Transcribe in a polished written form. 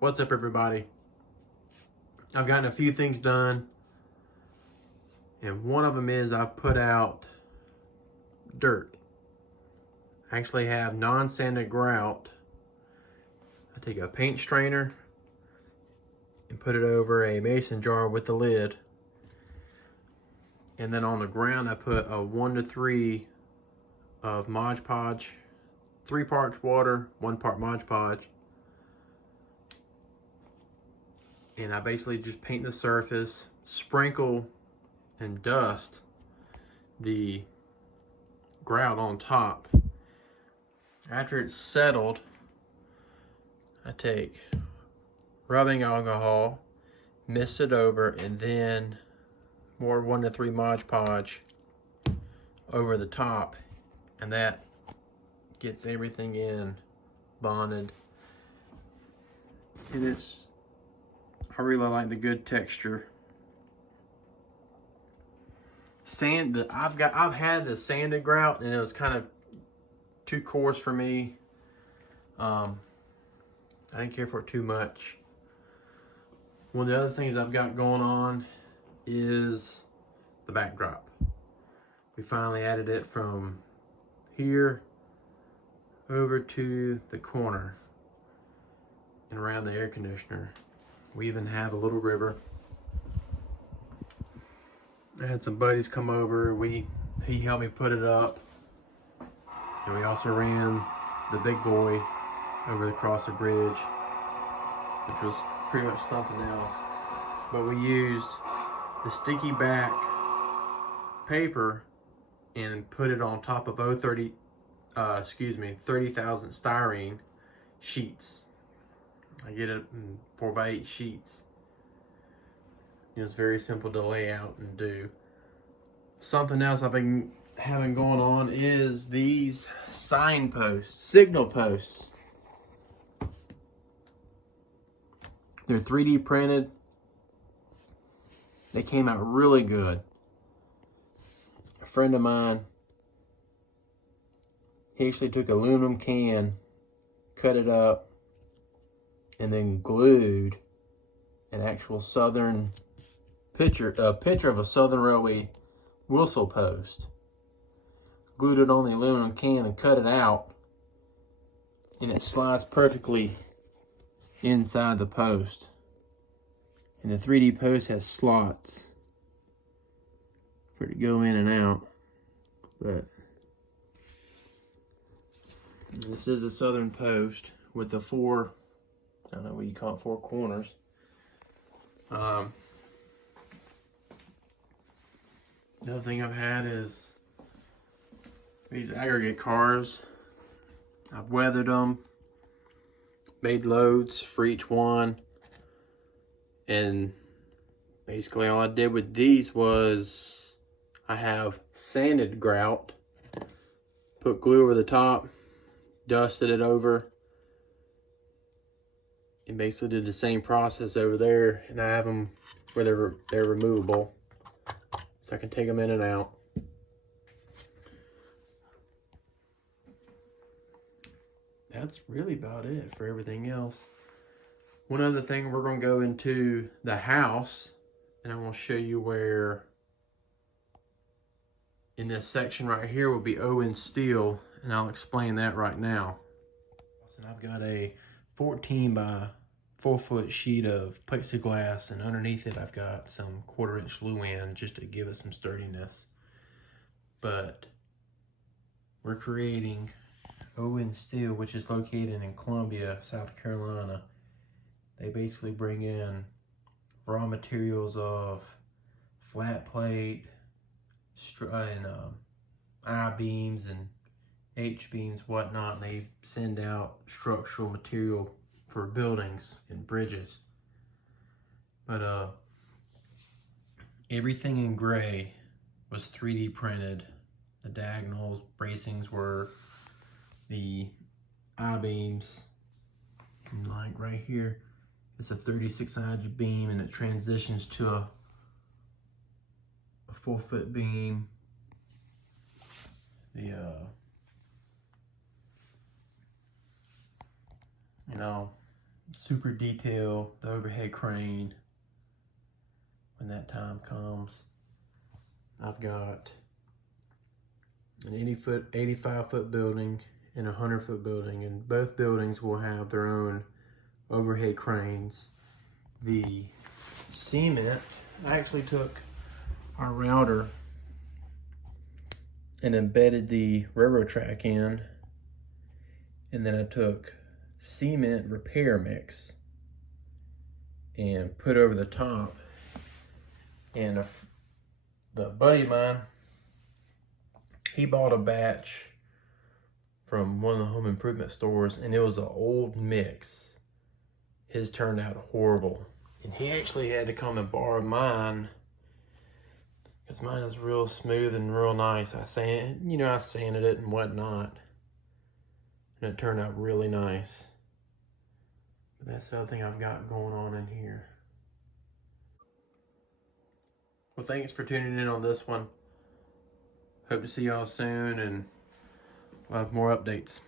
What's up, everybody? I've gotten a few things done, and one of them is I've put out dirt. I actually have non-sanded grout. I take a paint strainer and put it over a mason jar with the lid, and then on the ground I put a 1 to 3 of Mod Podge, 3 parts water, 1 part Mod Podge. And I basically just paint the surface, sprinkle and dust the grout on top. After it's settled, I take rubbing alcohol, mist it over, and then more 1 to 3 Mod Podge over the top, and that gets everything in bonded. And I really like the good texture. I've had the sanded grout, and it was kind of too coarse for me. I didn't care for it too much. One of the other things I've got going on is the backdrop. We finally added it from here over to the corner and around the air conditioner. We even have a little river. I had some buddies come over. He helped me put it up. And we also ran the big boy over across the bridge, which was pretty much something else. But we used the sticky back paper and put it on top of 30,000 styrene sheets. I get it in 4x8 sheets. It's very simple to lay out and do. Something else I've been having going on is these signposts, signal posts. They're 3D printed. They came out really good. A friend of mine, he actually took an aluminum can, cut it up, and then glued an actual picture of a Southern Railway whistle post. Glued it on the aluminum can and cut it out, and it slides perfectly inside the post. And the 3D post has slots for it to go in and out. But this is a Southern post with the 4, I don't know what you call it, 4 corners. The other thing I've had is these aggregate cars. I've weathered them, made loads for each one, and basically all I did with these was I have sanded grout, put glue over the top, dusted it over, and basically did the same process over there, and I have them where they're removable, so I can take them in and out. That's really about it for everything else. One other thing, we're going to go into the house, and I'm going to show you where in this section right here will be Owen steel, and I'll explain that right now. And I've got a 14 by 4 foot sheet of plexiglass, and underneath it I've got some 1/4 inch Luan just to give it some sturdiness. But we're creating Owen steel, which is located in Columbia, South Carolina. They basically bring in raw materials of flat plate and I-beams and H-beams, whatnot, and they send out structural material for buildings and bridges. But everything in gray was 3D printed. The diagonals, bracings were the I-beams. Like right here, it's a 36-inch beam, and it transitions to a 4-foot beam. super detail the overhead crane when that time comes. I've got an 85-foot building and a 100-foot building, and both buildings will have their own overhead cranes. The cement, I actually took our router and embedded the railroad track in, and then I took cement repair mix and put over the top. And the buddy of mine, he bought a batch from one of the home improvement stores, and it was an old mix. His turned out horrible, and he actually had to come and borrow mine because mine is real smooth and real nice. I sanded it and whatnot, and it turned out really nice. But that's the other thing I've got going on in here. Well, thanks for tuning in on this one. Hope to see y'all soon, and we'll have more updates.